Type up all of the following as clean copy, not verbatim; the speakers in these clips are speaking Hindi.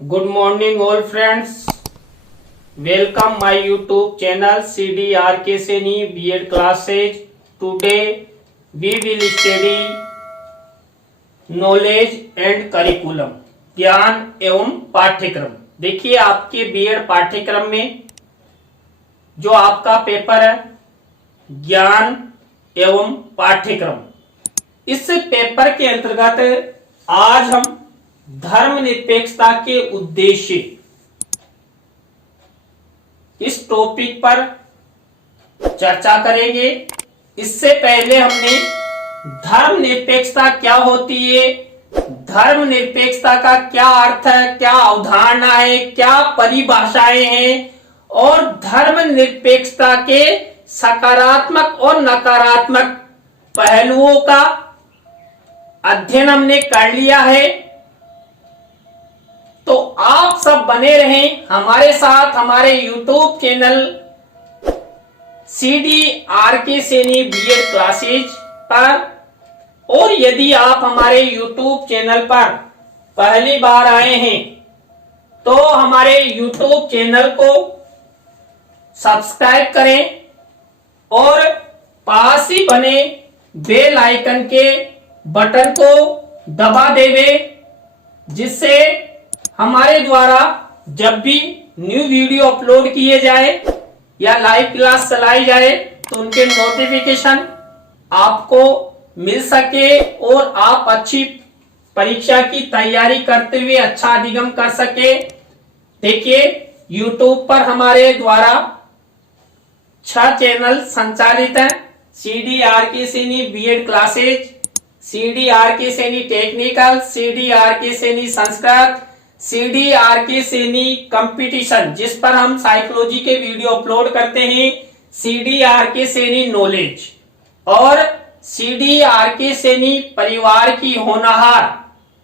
Good morning all friends. Welcome my YouTube channel CDRK Seni B.Ed classes. Today we will study knowledge and curriculum. ज्ञान एवं पाठ्यक्रम। देखिए आपके B.Ed पाठ्यक्रम में जो आपका पेपर है ज्ञान एवं पाठ्यक्रम, इस पेपर के अंतर्गत आज हम धर्मनिरपेक्षता के उद्देश्य इस टॉपिक पर चर्चा करेंगे। इससे पहले हमने धर्मनिरपेक्षता क्या होती है, धर्मनिरपेक्षता का क्या अर्थ है, क्या अवधारणा है, क्या परिभाषाएं हैं और धर्मनिरपेक्षता के सकारात्मक और नकारात्मक पहलुओं का अध्ययन हमने कर लिया है। तो आप सब बने रहें हमारे साथ हमारे YouTube channel CDRK Saini B.Ed classes पर। और यदि आप हमारे YouTube चैनल पर पहली बार आए हैं तो हमारे YouTube चैनल को सब्सक्राइब करें और पास ही बने बेल आइकन के बटन को दबा देवे, जिससे हमारे द्वारा जब भी न्यू वीडियो अपलोड किए जाए या लाइव क्लास चलाई जाए तो उनके नोटिफिकेशन आपको मिल सके और आप अच्छी परीक्षा की तैयारी करते हुए अच्छा अधिगम कर सके। देखिए YouTube पर हमारे द्वारा 6 चैनल संचालित हैं। CDRK Saini B.Ed classes, CDRK Saini technical, CDRK Saini Sanskrit, CDRK Saini competition जिस पर हम साइकोलॉजी के वीडियो अपलोड करते हैं, CDRK सैनी नॉलेज और CDRK सैनी परिवार की होनहार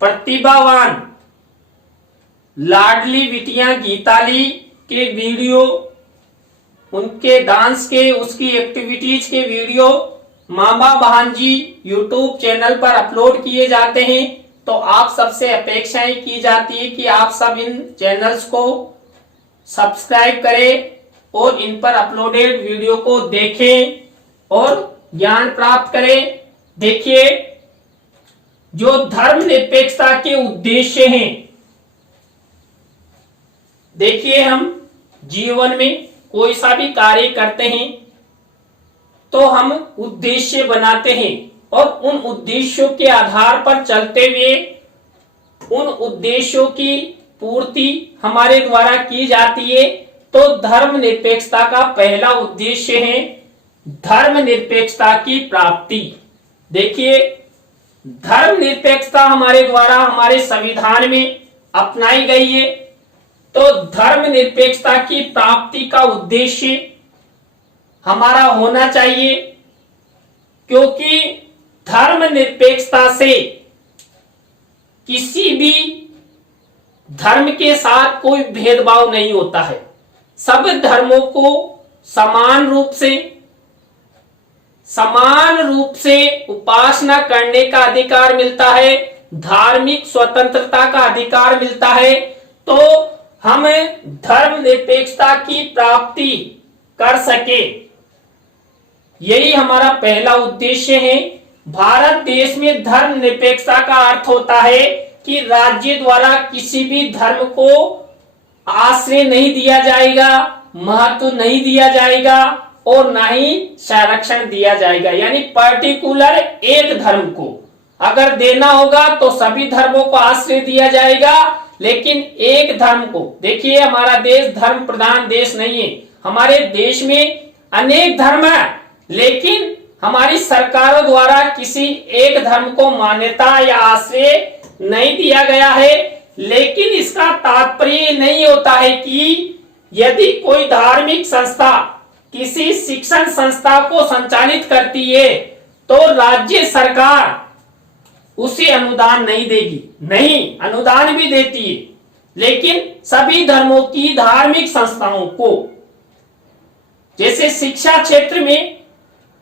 प्रतिभावान लाडली बिटिया गीताली के वीडियो, उनके डांस के उसकी एक्टिविटीज के वीडियो मामा भांजी YouTube चैनल पर अपलोड किए जाते हैं। तो आप सबसे अपेक्षाएं की जाती है कि आप सब इन चैनल्स को सब्सक्राइब करें और इन पर अपलोडेड वीडियो को देखें और ज्ञान प्राप्त करें। देखिए जो धर्मनिरपेक्षता के उद्देश्य हैं, देखिए हम जीवन में कोई सा भी कार्य करते हैं तो हम उद्देश्य बनाते हैं और उन उद्देश्यों के आधार पर चलते हुए उन उद्देश्यों की पूर्ति हमारे द्वारा की जाती है। तो धर्मनिरपेक्षता का पहला उद्देश्य है धर्मनिरपेक्षता की प्राप्ति। देखिए धर्मनिरपेक्षता हमारे द्वारा हमारे संविधान में अपनाई गई है। तो धर्मनिरपेक्षता की प्राप्ति का उद्देश्य हमारा होना चाहिए, क्योंकि धर्मनिरपेक्षता से किसी भी धर्म के साथ कोई भेदभाव नहीं होता है। सब धर्मों को समान रूप से उपासना करने का अधिकार मिलता है, धार्मिक स्वतंत्रता का अधिकार मिलता है। तो हम धर्मनिरपेक्षता की प्राप्ति कर सके, यही हमारा पहला उद्देश्य है। भारत देश में धर्मनिरपेक्षता का अर्थ होता है कि राज्य द्वारा किसी भी धर्म को आश्रय नहीं दिया जाएगा, महत्व नहीं दिया जाएगा और ना ही संरक्षण दिया जाएगा। यानी पर्टिकुलर एक धर्म को अगर देना होगा तो सभी धर्मों को आश्रय दिया जाएगा, लेकिन एक धर्म को, देखिए हमारा देश धर्म प्रधान देश नहीं है। हमारे देश में अनेक धर्म है, लेकिन हमारी सरकारों द्वारा किसी एक धर्म को मान्यता या आश्रय नहीं दिया गया है। लेकिन इसका तात्पर्य नहीं होता है कि यदि कोई धार्मिक संस्था किसी शिक्षण संस्था को संचालित करती है तो राज्य सरकार उसे अनुदान नहीं देगी। नहीं, अनुदान भी देती है, लेकिन सभी धर्मों की धार्मिक संस्थाओं को, जैसे शिक्षा क्षेत्र में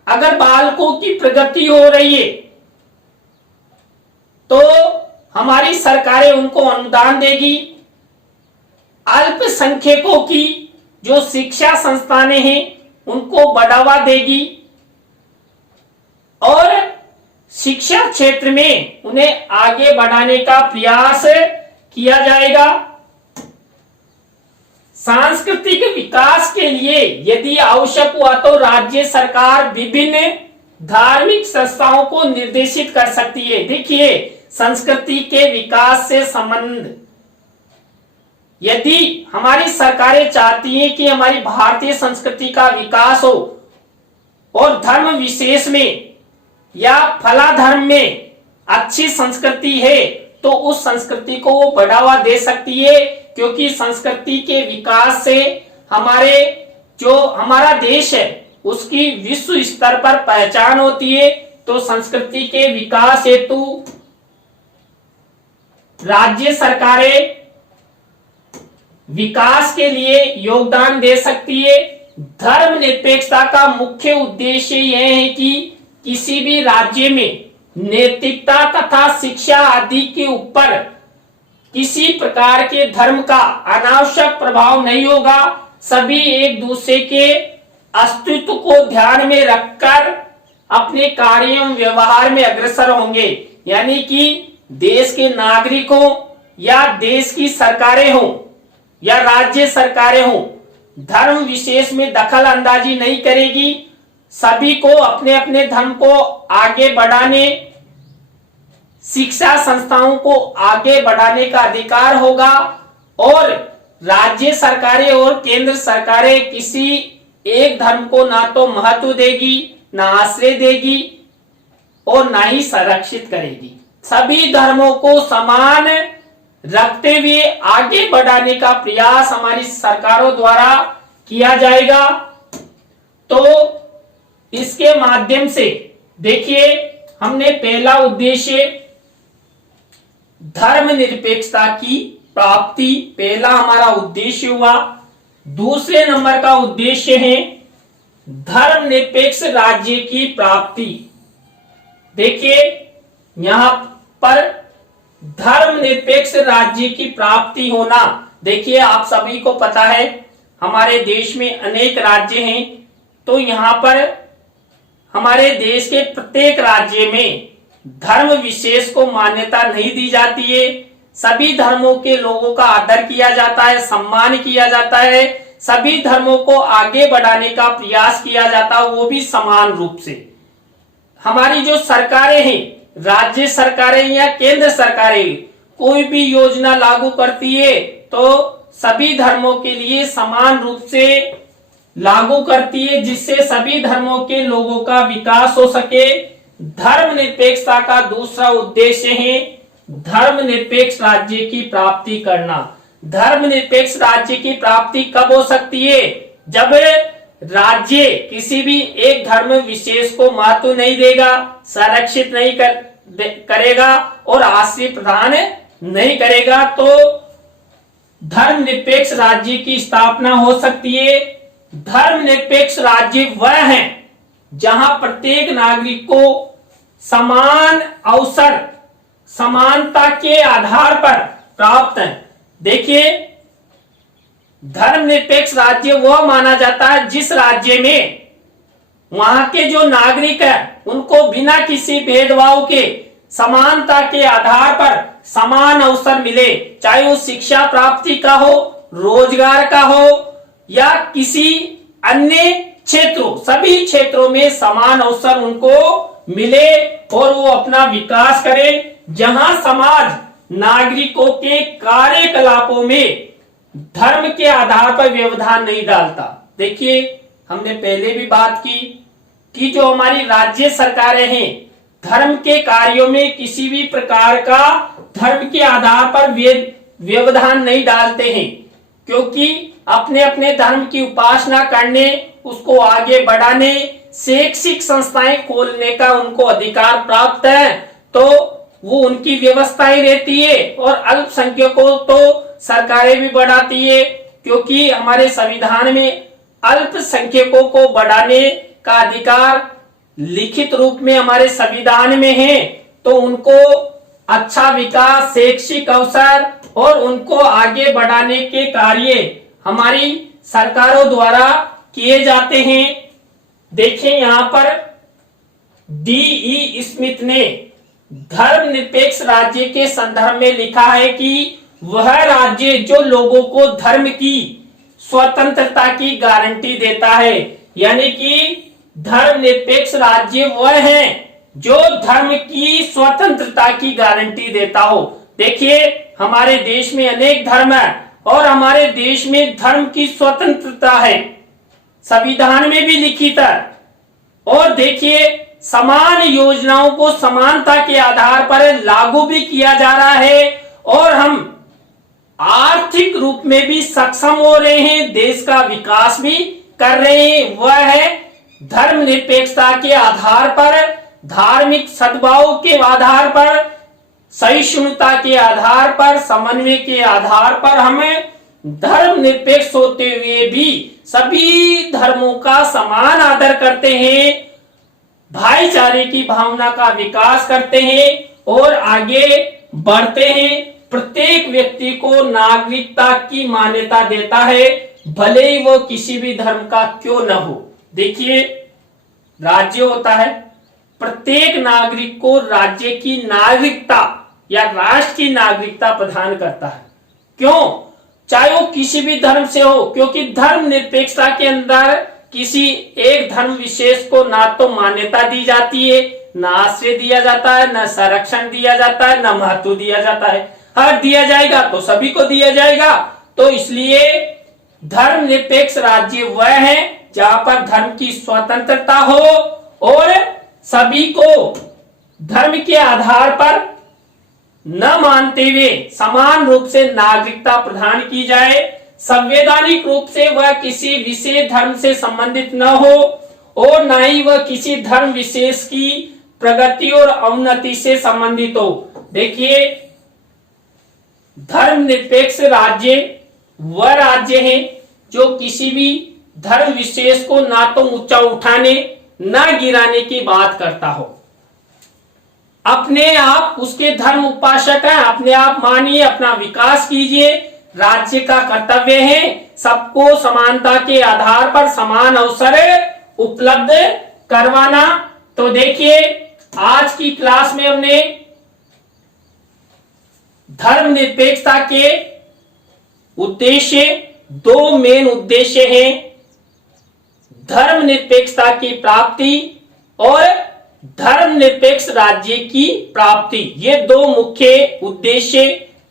अगर बालकों की प्रगति हो रही है तो हमारी सरकारें उनको अनुदान देगी। अल्पसंख्यकों की जो शिक्षा संस्थानें हैं उनको बढ़ावा देगी और शिक्षा क्षेत्र में उन्हें आगे बढ़ाने का प्रयास किया जाएगा। सांस्कृतिक विकास के लिए यदि आवश्यक हुआ तो राज्य सरकार विभिन्न धार्मिक संस्थाओं को निर्देशित कर सकती है। देखिए, संस्कृति के विकास से संबंध, यदि हमारी सरकारें चाहती हैं कि हमारी भारतीय संस्कृति का विकास हो और धर्म विशेष में या फला धर्म में अच्छी संस्कृति है तो उस संस्कृति को वो बढ़ावा दे सकती है, क्योंकि संस्कृति के विकास से हमारे जो हमारा देश है उसकी विश्व स्तर पर पहचान होती है। तो संस्कृति के विकास हेतु राज्य सरकारें विकास के लिए योगदान दे सकती है। धर्मनिरपेक्षता का मुख्य उद्देश्य यह है कि किसी भी राज्य में नैतिकता तथा शिक्षा आदि के ऊपर किसी प्रकार के धर्म का अनावश्यक प्रभाव नहीं होगा। सभी एक दूसरे के अस्तित्व को ध्यान में रखकर अपने कार्य एवं व्यवहार में अग्रसर होंगे। यानी कि देश के नागरिकों या देश की सरकारें हों या राज्य सरकारें हों, धर्म विशेष में दखल अंदाजी नहीं करेगी। सभी को अपने अपने धर्म को आगे बढ़ाने, शिक्षा संस्थाओं को आगे बढ़ाने का अधिकार होगा और राज्य सरकारें और केंद्र सरकारें किसी एक धर्म को ना तो महत्व देगी, ना आश्रय देगी और ना ही संरक्षित करेगी। सभी धर्मों को समान रखते हुए आगे बढ़ाने का प्रयास हमारी सरकारों द्वारा किया जाएगा। तो इसके माध्यम से देखिए, हमने पहला उद्देश्य धर्मनिरपेक्षता की प्राप्ति, पहला हमारा उद्देश्य हुआ। दूसरे नंबर का उद्देश्य है धर्मनिरपेक्ष राज्य की प्राप्ति। देखिए, यहां पर धर्मनिरपेक्ष राज्य की प्राप्ति होना, देखिए आप सभी को पता है हमारे देश में अनेक राज्य हैं, तो यहां पर हमारे देश के प्रत्येक राज्य में धर्म विशेष को मान्यता नहीं दी जाती है। सभी धर्मों के लोगों का आदर किया जाता है, सम्मान किया जाता है, सभी धर्मों को आगे बढ़ाने का प्रयास किया जाता है, वो भी समान रूप से। हमारी जो सरकारें हैं, राज्य सरकारें या केंद्र सरकारें, कोई भी योजना लागू करती है तो सभी धर्मों के लिए समान रूप से लागू करती है, जिससे सभी धर्मों के लोगों का विकास हो सके। धर्मनिरपेक्षता का दूसरा उद्देश्य है धर्मनिरपेक्ष राज्य की प्राप्ति करना। धर्मनिरपेक्ष राज्य की प्राप्ति कब हो सकती है? जब राज्य किसी भी एक धर्म विशेष को महत्व नहीं देगा, संरक्षित नहीं करेगा और आश्रय प्रदान नहीं करेगा, तो धर्मनिरपेक्ष राज्य की स्थापना हो सकती है। धर्मनिरपेक्ष राज्य वह है जहां प्रत्येक नागरिक को समान अवसर समानता के आधार पर प्राप्त है। देखिए, धर्मनिरपेक्ष राज्य वह माना जाता है जिस राज्य में वहां के जो नागरिक है उनको बिना किसी भेदभाव के समानता के आधार पर समान अवसर मिले, चाहे वो शिक्षा प्राप्ति का हो, रोजगार का हो या किसी अन्य क्षेत्रों, सभी क्षेत्रों में समान अवसर उनको मिले और वो अपना विकास करें। जहां समाज नागरिकों के कार्यकलापों में धर्म के आधार पर व्यवधान नहीं डालता। देखिए, हमने पहले भी बात की कि जो हमारी राज्य सरकारें हैं धर्म के कार्यों में किसी भी प्रकार का धर्म के आधार पर व्यवधान नहीं डालते हैं, क्योंकि अपने अपने धर्म की उपासना करने, उसको आगे बढ़ाने, शैक्षिक संस्थाएं खोलने का उनको अधिकार प्राप्त है, तो वो उनकी व्यवस्थाएं रहती है। और अल्पसंख्यकों तो सरकारें भी बढ़ाती है, क्योंकि हमारे संविधान में अल्पसंख्यकों को बढ़ाने का अधिकार लिखित रूप में हमारे संविधान में है। तो उनको अच्छा विकास, शैक्षिक अवसर और उनको आगे बढ़ाने के कार्य हमारी सरकारों द्वारा किए जाते हैं। देखिए यहाँ पर D.E. स्मिथ ने धर्मनिरपेक्ष राज्य के संदर्भ में लिखा है कि वह राज्य जो लोगों को धर्म की स्वतंत्रता की गारंटी देता है, यानी कि धर्मनिरपेक्ष राज्य वह है जो धर्म की स्वतंत्रता की गारंटी देता हो। देखिए हमारे देश में अनेक धर्म है और हमारे देश में धर्म की स्वतंत्रता है, संविधान में भी लिखित है। और देखिए समान योजनाओं को समानता के आधार पर लागू भी किया जा रहा है और हम आर्थिक रूप में भी सक्षम हो रहे हैं, देश का विकास भी कर रहे हैं। वह है धर्मनिरपेक्षता के आधार पर, धार्मिक सद्भाव के आधार पर, सहिष्णुता के आधार पर, समन्वय के आधार पर हमें धर्मनिरपेक्ष होते हुए भी सभी धर्मों का समान आदर करते हैं, भाईचारे की भावना का विकास करते हैं और आगे बढ़ते हैं। प्रत्येक व्यक्ति को नागरिकता की मान्यता देता है, भले ही वो किसी भी धर्म का क्यों न हो। देखिए राज्य होता है, प्रत्येक नागरिक को राज्य की नागरिकता या राष्ट्र की नागरिकता प्रदान करता है। क्यों? चाहे वो किसी भी धर्म से हो, क्योंकि धर्म निरपेक्षता के अंदर किसी एक धर्म विशेष को ना तो मान्यता दी जाती है, ना आश्रय दिया जाता है, ना संरक्षण दिया जाता है, ना महत्व दिया जाता है। हर दिया जाएगा तो सभी को दिया जाएगा। तो इसलिए धर्म निरपेक्ष राज्य वह है जहां पर धर्म की स्वतंत्रता हो और सभी को धर्म के आधार पर न मानते हुए समान रूप से नागरिकता प्रदान की जाए, संवैधानिक रूप से वह किसी विशेष धर्म से संबंधित न हो और न ही वह किसी धर्म विशेष की प्रगति और अवनति से संबंधित हो। देखिए धर्मनिरपेक्ष राज्य वह राज्य है जो किसी भी धर्म विशेष को ना तो ऊंचा उठाने ना गिराने की बात करता हो। अपने आप उसके धर्म उपासक हैं, अपने आप मानिए, अपना विकास कीजिए। राज्य का कर्तव्य है सबको समानता के आधार पर समान अवसर उपलब्ध करवाना। तो देखिए आज की क्लास में हमने धर्मनिरपेक्षता के उद्देश्य, दो मेन उद्देश्य हैं, धर्मनिरपेक्षता की प्राप्ति और धर्मनिरपेक्ष राज्य की प्राप्ति। ये दो मुख्य उद्देश्य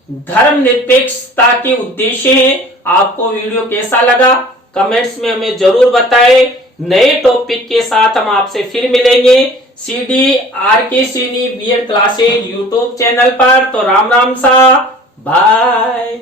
धर्मनिरपेक्षता के उद्देश्य हैं। आपको वीडियो कैसा लगा कमेंट्स में हमें जरूर बताएं। नए टॉपिक के साथ हम आपसे फिर मिलेंगे CDRK Saini BEd classes YouTube channel पर। तो राम राम सा, बाय।